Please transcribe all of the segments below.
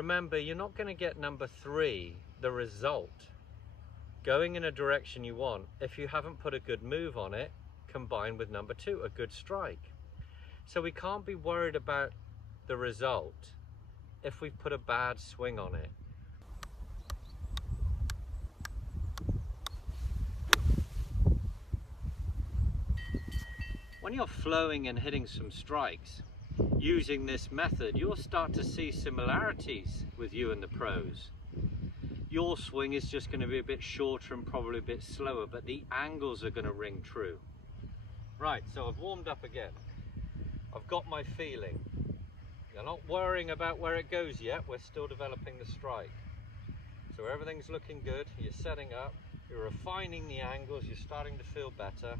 Remember, you're not going to get number 3, the result, going in a direction you want, if you haven't put a good move on it, combined with number 2, a good strike. So we can't be worried about the result if we've put a bad swing on it. When you're flowing and hitting some strikes, using this method, you'll start to see similarities with you and the pros. Your swing is just going to be a bit shorter and probably a bit slower, but the angles are going to ring true. Right, so I've warmed up again. I've got my feeling. You're not worrying about where it goes yet, we're still developing the strike. So everything's looking good, you're setting up, you're refining the angles, you're starting to feel better.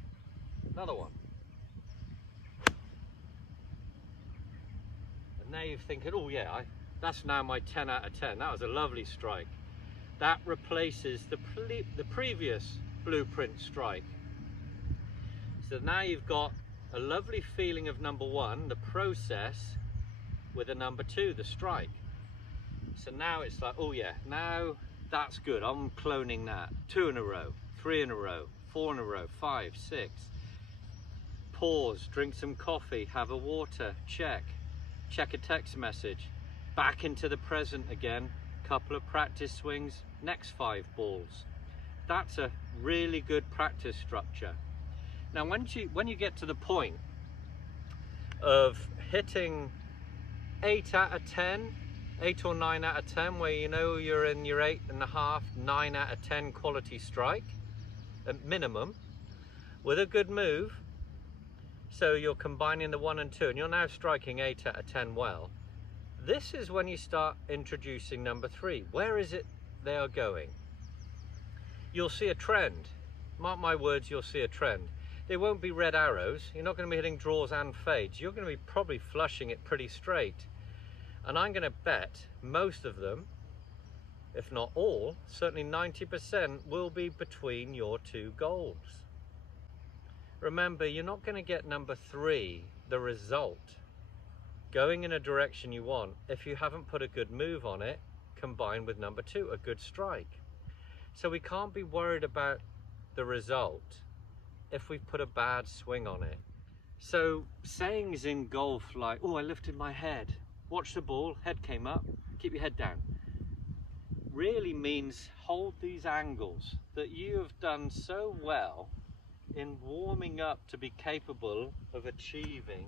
Another one. And now you're thinking, oh yeah, that's now my 10 out of 10. That was a lovely strike. That replaces the previous blueprint strike. So now you've got a lovely feeling of number 1, the process, with a number 2, the strike. So now it's like, oh yeah, now that's good. I'm cloning that. 2 in a row, 3 in a row, 4 in a row, 5, 6. Pause, drink some coffee, have a water, check a text message, back into the present again, couple of practice swings, next 5 balls. That's a really good practice structure. Now when you get to the point of hitting 8 out of 10, 8 or 9 out of 10, where you know you're in your 8.5, 9 out of 10 quality strike at minimum, with a good move, so you're combining the 1 and 2 and you're now striking 8 out of 10 well, this is when you start introducing number 3. Where is it they are going? You'll see a trend. Mark my words, you'll see a trend. They won't be red arrows. You're not going to be hitting draws and fades. You're going to be probably flushing it pretty straight. And I'm going to bet most of them, if not all, certainly 90% will be between your 2 goals. Remember, you're not going to get number 3, the result, going in a direction you want, if you haven't put a good move on it, combined with number 2, a good strike. So we can't be worried about the result if we've put a bad swing on it. So sayings in golf like, oh, I lifted my head, watch the ball, head came up, keep your head down, really means hold these angles that you have done so well in warming up to be capable of achieving.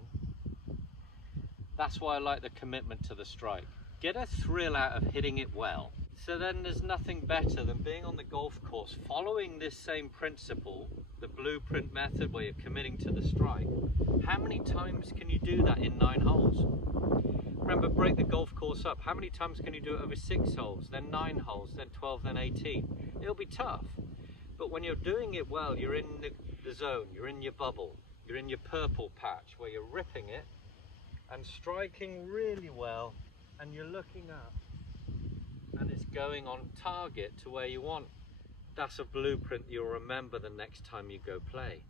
That's why I like the commitment to the strike. Get a thrill out of hitting it well. So then there's nothing better than being on the golf course, following this same principle, the blueprint method where you're committing to the strike. How many times can you do that in 9 holes? Remember, break the golf course up. How many times can you do it over 6 holes, then 9 holes, then 12, then 18? It'll be tough. But when you're doing it well, you're in the zone, you're in your bubble, you're in your purple patch where you're ripping it and striking really well, and you're looking up and it's going on target to where you want. That's a blueprint you'll remember the next time you go play.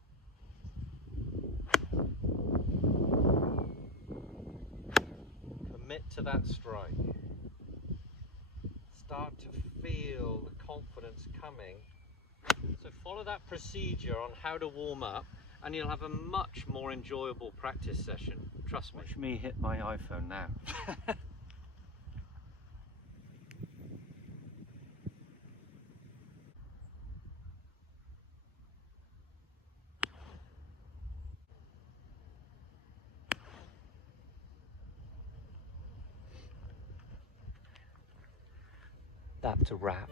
Commit to that strike. Start to feel the confidence coming. So follow that procedure on how to warm up and you'll have a much more enjoyable practice session. Trust me. Watch me hit my iPhone now. That's a wrap.